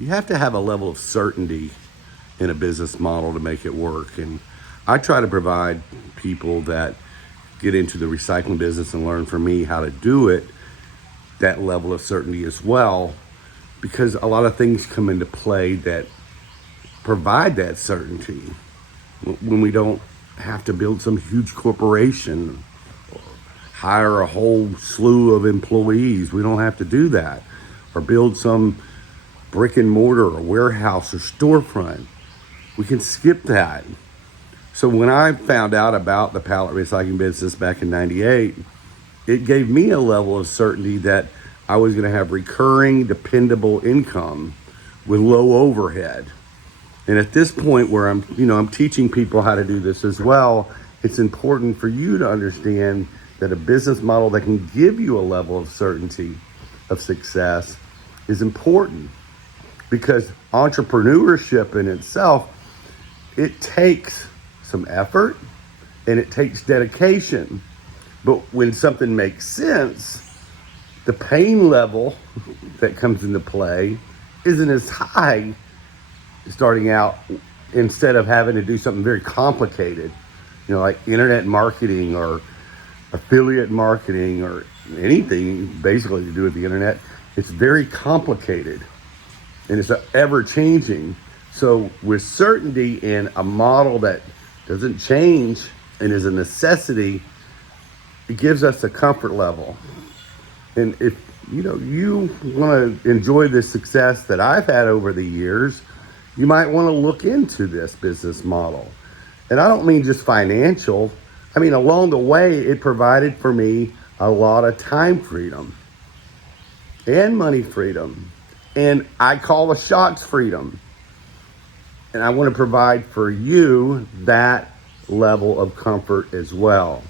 You have to have a level of certainty in a business model to make it work. And I try to provide people that get into the recycling business and learn from me how to do it, that level of certainty as well, because a lot of things come into play that provide that certainty when we don't have to build some huge corporation, hire a whole slew of employees. We don't have to do that, or build some brick and mortar or warehouse or storefront. We can skip that. So when I found out about the pallet recycling business back in 98, it gave me a level of certainty that I was going to have recurring, dependable income with low overhead. And at this point where I'm teaching people how to do this as well, it's important for you to understand that a business model that can give you a level of certainty of success is important, because entrepreneurship in itself, it takes some effort and it takes dedication. But when something makes sense, the pain level that comes into play isn't as high starting out, instead of having to do something very complicated, like internet marketing or affiliate marketing or anything basically to do with the internet. It's very complicated and it's ever changing. So with certainty in a model that doesn't change and is a necessity, it gives us a comfort level. And if you want to enjoy the success that I've had over the years, you might want to look into this business model. And I don't mean just financial. I mean, along the way, it provided for me a lot of time freedom and money freedom. And I call the shots freedom. And I want to provide for you that level of comfort as well.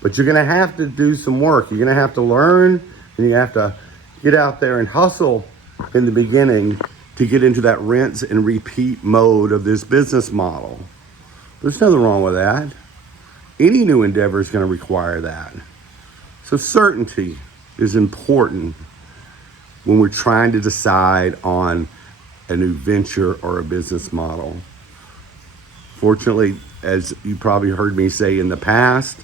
But you're going to have to do some work. You're going to have to learn, and you have to get out there and hustle in the beginning to get into that rinse and repeat mode of this business model. There's nothing wrong with that. Any new endeavor is going to require that. So certainty is important when we're trying to decide on a new venture or a business model. Fortunately, as you probably heard me say in the past,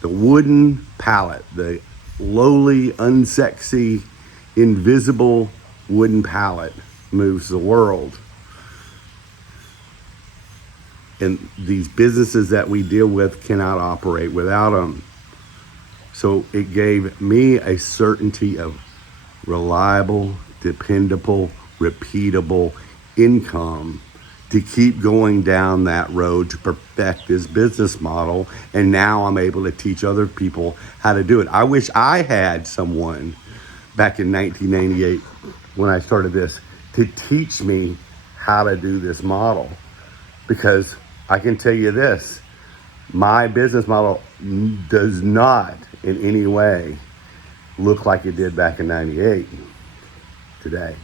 the wooden pallet, the lowly, unsexy, invisible wooden pallet moves the world. And these businesses that we deal with cannot operate without them. So it gave me a certainty of reliable, dependable, repeatable income to keep going down that road to perfect this business model. And now I'm able to teach other people how to do it. I wish I had someone back in 1998 when I started this to teach me how to do this model, because I can tell you this, my business model does not in any way look like it did back in 98 today,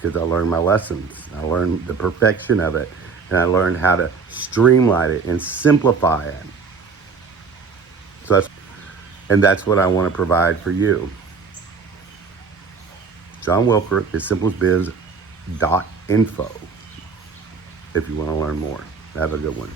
because I learned my lessons. I learned the perfection of it, and I learned how to streamline it and simplify it. So that's what I want to provide for you. John Wilker is simplesbiz.info if you want to learn more. Have a good one.